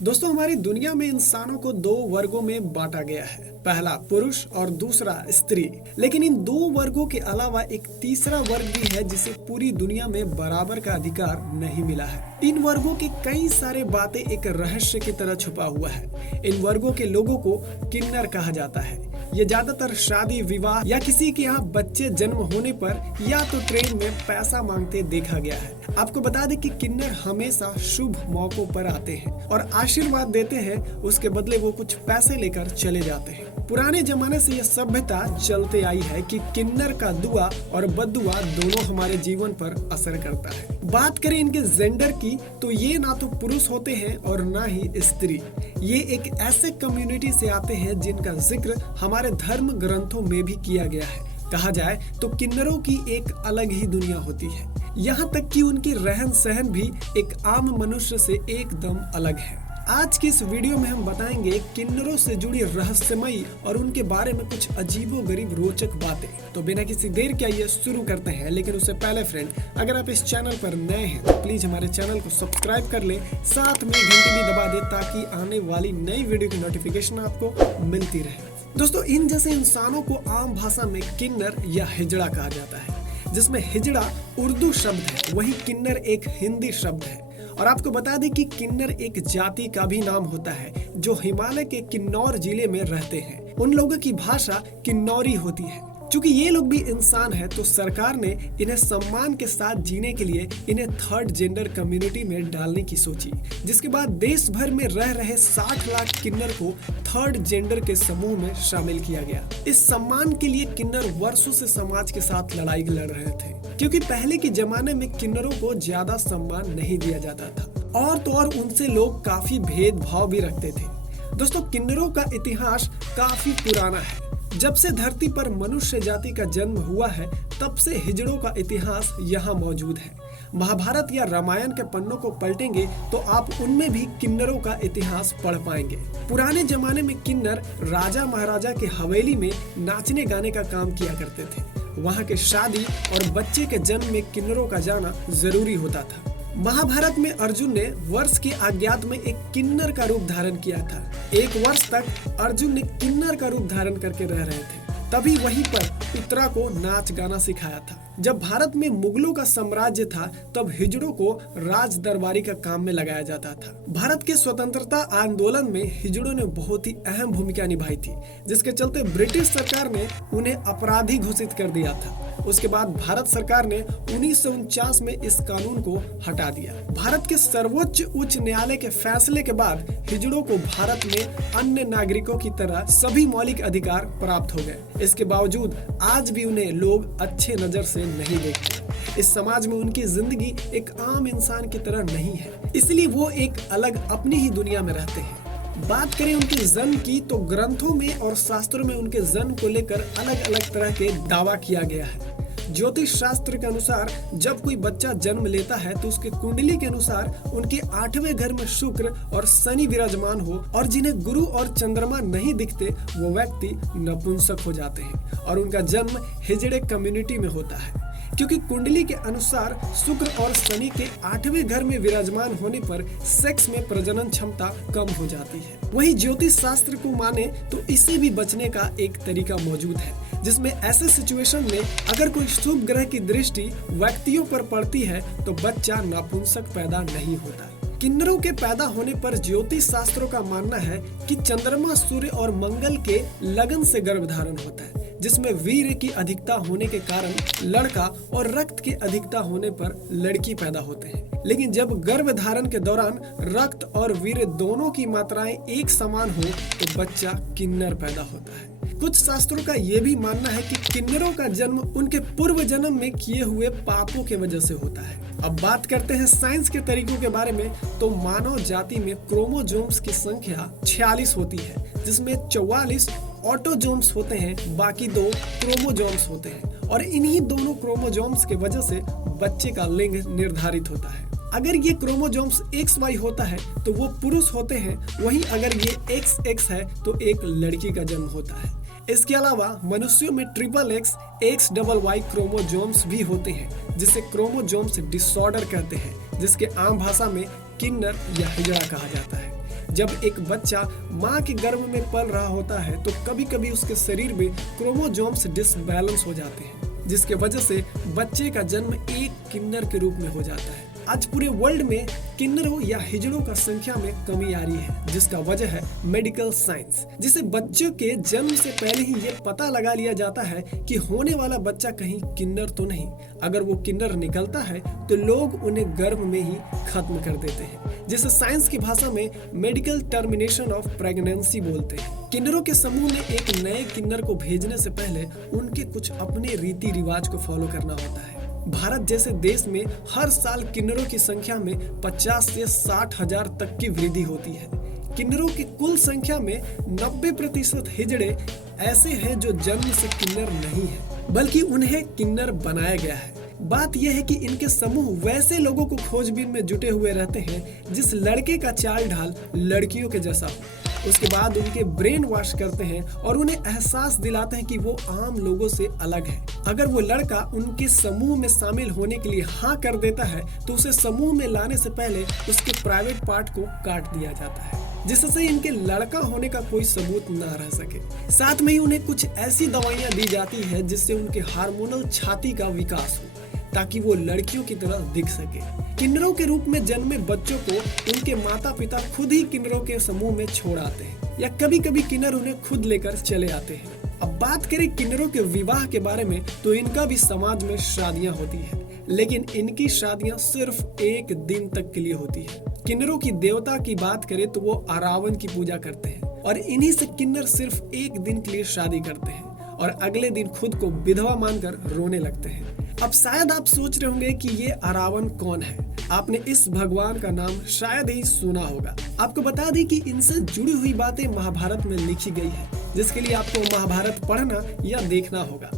दोस्तों, हमारी दुनिया में इंसानों को दो वर्गों में बांटा गया है। पहला पुरुष और दूसरा स्त्री। लेकिन इन दो वर्गों के अलावा एक तीसरा वर्ग भी है जिसे पूरी दुनिया में बराबर का अधिकार नहीं मिला है। इन वर्गों के कई सारे बातें एक रहस्य की तरह छुपा हुआ है। इन वर्गों के लोगों को किन्नर कहा जाता है। ये ज्यादातर शादी विवाह या किसी के यहाँ बच्चे जन्म होने पर या तो ट्रेन में पैसा मांगते देखा गया है। आपको बता दें कि किन्नर हमेशा शुभ मौकों पर आते हैं और आशीर्वाद देते हैं, उसके बदले वो कुछ पैसे लेकर चले जाते हैं। पुराने जमाने से यह सभ्यता चलते आई है कि किन्नर का दुआ और बद्दुआ दोनों हमारे जीवन पर असर करता है। बात करें इनके जेंडर की तो ये ना तो पुरुष होते हैं और ना ही स्त्री। ये एक ऐसे कम्युनिटी से आते हैं जिनका जिक्र हमारे धर्म ग्रंथों में भी किया गया है। कहा जाए तो किन्नरों की एक अलग ही दुनिया होती है। यहाँ तक कि उनकी रहन सहन भी एक आम मनुष्य से एकदम अलग है। आज की इस वीडियो में हम बताएंगे किन्नरों से जुड़ी रहस्यमयी और उनके बारे में कुछ अजीबोगरीब रोचक बातें। तो बिना किसी देर के आइए शुरू करते हैं। लेकिन उससे पहले फ्रेंड, अगर आप इस चैनल पर नए हैं तो प्लीज हमारे चैनल को सब्सक्राइब कर ले, साथ में घंटी भी दबा दे ताकि आने वाली नई वीडियो की नोटिफिकेशन आपको मिलती रहे। दोस्तों, इन जैसे इंसानों को आम भाषा में किन्नर या हिजड़ा कहा जाता है, जिसमें हिजड़ा उर्दू शब्द है, वही किन्नर एक हिंदी शब्द है। और आपको बता दें कि किन्नर एक जाति का भी नाम होता है जो हिमालय के किन्नौर जिले में रहते हैं। उन लोगों की भाषा किन्नौरी होती है। चूंकि ये लोग भी इंसान हैं, तो सरकार ने इन्हें सम्मान के साथ जीने के लिए इन्हें थर्ड जेंडर कम्युनिटी में डालने की सोची, जिसके बाद देश भर में रह रहे 60 लाख किन्नर को थर्ड जेंडर के समूह में शामिल किया गया। इस सम्मान के लिए किन्नर वर्षों से समाज के साथ लड़ाई लड़ रहे थे, क्योंकि पहले के जमाने में किन्नरों को ज्यादा सम्मान नहीं दिया जाता था और तो और उनसे लोग काफी भेदभाव भी रखते थे। दोस्तों, किन्नरों का इतिहास काफी पुराना है। जब से धरती पर मनुष्य जाति का जन्म हुआ है, तब से हिजड़ों का इतिहास यहाँ मौजूद है। महाभारत या रामायण के पन्नों को पलटेंगे तो आप उनमें भी किन्नरों का इतिहास पढ़ पाएंगे। पुराने जमाने में किन्नर राजा महाराजा के हवेली में नाचने गाने का काम किया करते थे। वहाँ के शादी और बच्चे के जन्म में किन्नरों का जाना जरूरी होता था। महाभारत में अर्जुन ने वर्ष के अज्ञात में एक किन्नर का रूप धारण किया था। 1 वर्ष तक अर्जुन ने किन्नर का रूप धारण करके रह रहे थे। तभी वहीं पर उत्तरा को नाच गाना सिखाया था। जब भारत में मुगलों का साम्राज्य था, तब हिजड़ों को राज दरबारी का काम में लगाया जाता था। भारत के स्वतंत्रता आंदोलन में हिजड़ों ने बहुत ही अहम भूमिका निभाई थी, जिसके चलते ब्रिटिश सरकार ने उन्हें अपराधी घोषित कर दिया था। उसके बाद भारत सरकार ने 1949 में इस कानून को हटा दिया। भारत के सर्वोच्च उच्च न्यायालय के फैसले के बाद हिजड़ों को भारत में अन्य नागरिकों की तरह सभी मौलिक अधिकार प्राप्त हो गए। इसके बावजूद आज भी उन्हें लोग अच्छे नजर से नहीं देखते। इस समाज में उनकी जिंदगी एक आम इंसान की तरह नहीं है, इसलिए वो एक अलग अपनी ही दुनिया में रहते हैं। बात करें उनके जन्म की तो ग्रंथों में और शास्त्रों में उनके जन्म को लेकर अलग अलग तरह के दावा किया गया है। ज्योतिष शास्त्र के अनुसार जब कोई बच्चा जन्म लेता है तो उसके कुंडली के अनुसार उनके 8वें घर में शुक्र और शनि विराजमान हो और जिन्हें गुरु और चंद्रमा नहीं दिखते वो व्यक्ति नपुंसक हो जाते हैं और उनका जन्म हिजड़े कम्युनिटी में होता है, क्योंकि कुंडली के अनुसार शुक्र और शनि के 8वें घर में विराजमान होने पर सेक्स में प्रजनन क्षमता कम हो जाती है। वहीं ज्योतिष शास्त्र को माने तो इससे भी बचने का एक तरीका मौजूद है, जिसमें ऐसे सिचुएशन में अगर कोई शुभ ग्रह की दृष्टि व्यक्तियों पर पड़ती है तो बच्चा नपुंसक पैदा नहीं होता। किन्नरों के पैदा होने पर ज्योतिष शास्त्रों का मानना है कि चंद्रमा, सूर्य और मंगल के लगन से गर्भधारण होता है, जिसमें वीर्य की अधिकता होने के कारण लड़का और रक्त की अधिकता होने पर लड़की पैदा होते हैं। लेकिन जब गर्भधारण के दौरान रक्त और वीर्य दोनों की मात्राएं एक समान हो तो बच्चा किन्नर पैदा होता है। कुछ शास्त्रों का ये भी मानना है कि किन्नरों का जन्म उनके पूर्व जन्म में किए हुए पापों के वजह से होता है। अब बात करते हैं साइंस के तरीकों के बारे में, तो मानव जाति में क्रोमोजोम्स की संख्या 46 होती है, जिसमें 44 ऑटोजोम्स होते हैं, बाकी 2 क्रोमोजोम्स होते हैं और इन्हीं दोनों क्रोमोजोम्स के वजह से बच्चे का लिंग निर्धारित होता है। अगर ये क्रोमोजोम्स XY होता है तो वो पुरुष होते हैं, वहीं अगर ये XX है तो एक लड़की का जन्म होता है। इसके अलावा मनुष्यों में XXX, XYY क्रोमोजोम्स भी होते हैं, जिसे क्रोमोजोम्स डिसऑर्डर कहते हैं, जिसके आम भाषा में किन्नर या हिजड़ा कहा जाता है। जब एक बच्चा माँ के गर्भ में पल रहा होता है तो कभी कभी उसके शरीर में क्रोमोसोम्स डिसबैलेंस हो जाते हैं, जिसके वजह से बच्चे का जन्म एक किन्नर के रूप में हो जाता है। आज पूरे वर्ल्ड में किन्नरों या हिजड़ों का संख्या में कमी आ रही है, जिसका वजह है मेडिकल साइंस, जिसे बच्चों के जन्म से पहले ही ये पता लगा लिया जाता है कि होने वाला बच्चा कहीं किन्नर तो नहीं। अगर वो किन्नर निकलता है तो लोग उन्हें गर्भ में ही खत्म कर देते हैं, जिसे साइंस की भाषा में मेडिकल टर्मिनेशन ऑफ प्रेगनेंसी बोलते हैं। किन्नरों के समूह में एक नए किन्नर को भेजने से पहले उनके कुछ अपने रीति रिवाज को फॉलो करना होता है। भारत जैसे देश में हर साल किन्नरों की संख्या में 50 से 60 हजार तक की वृद्धि होती है। किन्नरों की कुल संख्या में 90% हिजड़े ऐसे हैं जो जन्म से किन्नर नहीं है, बल्कि उन्हें किन्नर बनाया गया है। बात यह है कि इनके समूह वैसे लोगों को खोजबीन में जुटे हुए रहते हैं जिस लड़के का चाल ढाल लड़कियों के जैसा हो। उसके बाद उनके ब्रेन वॉश करते हैं और उन्हें एहसास दिलाते हैं कि वो आम लोगों से अलग है। अगर वो लड़का उनके समूह में शामिल होने के लिए हाँ कर देता है तो उसे समूह में लाने से पहले उसके प्राइवेट पार्ट को काट दिया जाता है, जिससे इनके लड़का होने का कोई सबूत ना रह सके। साथ में ही उन्हें कुछ ऐसी दवाइयां दी जाती है जिससे उनके हार्मोनल छाती का विकास हो, ताकि वो लड़कियों की तरह दिख सके। किन्नरों के रूप में जन्मे बच्चों को उनके माता पिता खुद ही किन्नरों के समूह में छोड़ आते हैं, या कभी कभी किन्नर उन्हें खुद लेकर चले आते हैं। अब बात करें किन्नरों के विवाह के बारे में तो इनका भी समाज में शादियां होती है, लेकिन इनकी शादियां सिर्फ एक दिन तक के लिए होती है। किन्नरों की देवता की बात करें तो वो अरावन की पूजा करते हैं, और इन्हीं से किन्नर सिर्फ एक दिन के लिए शादी करते हैं और अगले दिन खुद को विधवा मानकर रोने लगते हैं। अब शायद आप सोच रहे होंगे कि ये अरावन कौन है। आपने इस भगवान का नाम शायद ही सुना होगा। आपको बता दें कि इनसे जुड़ी हुई बातें महाभारत में लिखी गई है, जिसके लिए आपको महाभारत पढ़ना या देखना होगा।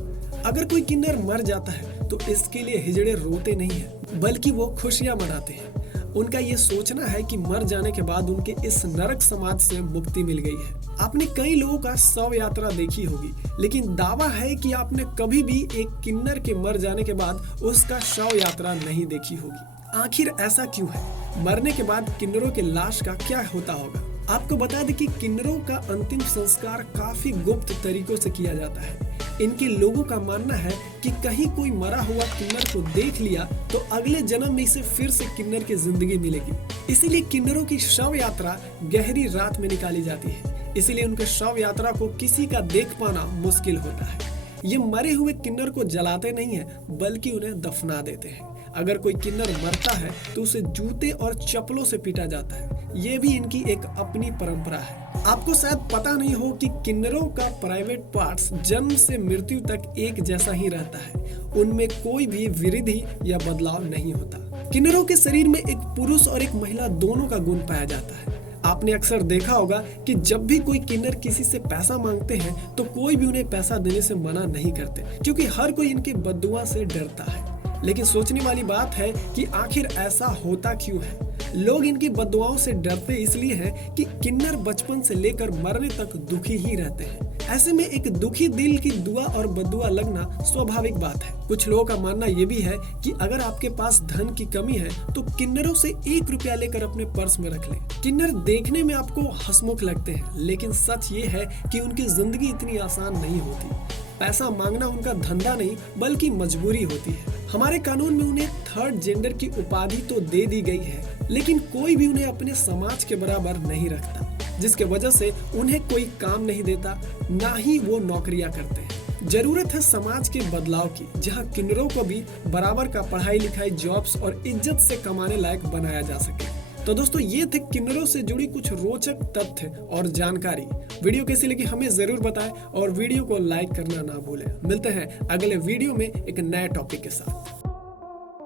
अगर कोई किन्नर मर जाता है तो इसके लिए हिजड़े रोते नहीं है, बल्कि वो खुशियां मनाते हैं। उनका ये सोचना है कि मर जाने के बाद उनके इस नरक समाज से मुक्ति मिल गई है। आपने कई लोगों का शव यात्रा देखी होगी, लेकिन दावा है कि आपने कभी भी एक किन्नर के मर जाने के बाद उसका शव यात्रा नहीं देखी होगी। आखिर ऐसा क्यों है? मरने के बाद किन्नरों के लाश का क्या होता होगा? आपको बता दें कि किन्नरों का अंतिम संस्कार काफी गुप्त तरीकों से किया जाता है। इनके लोगों का मानना है कि कहीं कोई मरा हुआ किन्नर को देख लिया तो अगले जन्म में इसे फिर से किन्नर की जिंदगी मिलेगी। इसीलिए किन्नरों की शव यात्रा गहरी रात में निकाली जाती है। इसीलिए उनके शव यात्रा को किसी का देख पाना मुश्किल होता है। ये मरे हुए किन्नर को जलाते नहीं है, बल्कि उन्हें दफना देते हैं। अगर कोई किन्नर मरता है तो उसे जूते और चप्पलों से पीटा जाता है। ये भी इनकी एक अपनी परंपरा है। आपको शायद पता नहीं हो कि किन्नरों का प्राइवेट पार्ट्स जन्म से मृत्यु तक एक जैसा ही रहता है। उनमें कोई भी वृद्धि या बदलाव नहीं होता। किन्नरों के शरीर में एक पुरुष और एक महिला दोनों का गुण पाया जाता है। आपने अक्सर देखा होगा कि जब भी कोई किन्नर किसी से पैसा मांगते हैं तो कोई भी उन्हें पैसा देने से मना नहीं करते, क्योंकि हर कोई इनके बद्दुआ से डरता है। लेकिन सोचने वाली बात है कि आखिर ऐसा होता क्यों है? लोग इनकी बद्दुआओं से डरते इसलिए हैं कि किन्नर बचपन से लेकर मरने तक दुखी ही रहते हैं। ऐसे में एक दुखी दिल की दुआ और बद्दुआ लगना स्वाभाविक बात है। कुछ लोगों का मानना ये भी है कि अगर आपके पास धन की कमी है तो किन्नरों से 1 रुपया लेकर अपने पर्स में रख लें। किन्नर देखने में आपको हंसमुख लगते हैं, लेकिन सच ये है कि उनकी जिंदगी इतनी आसान नहीं होती। पैसा मांगना उनका धंधा नहीं बल्कि मजबूरी होती है। हमारे कानून में उन्हें थर्ड जेंडर की उपाधि तो दे दी गई है, लेकिन कोई भी उन्हें अपने समाज के बराबर नहीं रखता, जिसके वजह से उन्हें कोई काम नहीं देता, ना ही वो नौकरियां करते हैं। जरूरत है समाज के बदलाव की, जहां किन्नरों को भी बराबर का पढ़ाई लिखाई, जॉब्स और इज्जत से कमाने लायक बनाया जा सके। तो दोस्तों, ये थे किन्नरों से जुड़ी कुछ रोचक तथ्य और जानकारी। वीडियो कैसी लगी हमें जरूर बताएं और वीडियो को लाइक करना ना भूलें। मिलते हैं अगले वीडियो में एक नए टॉपिक के साथ।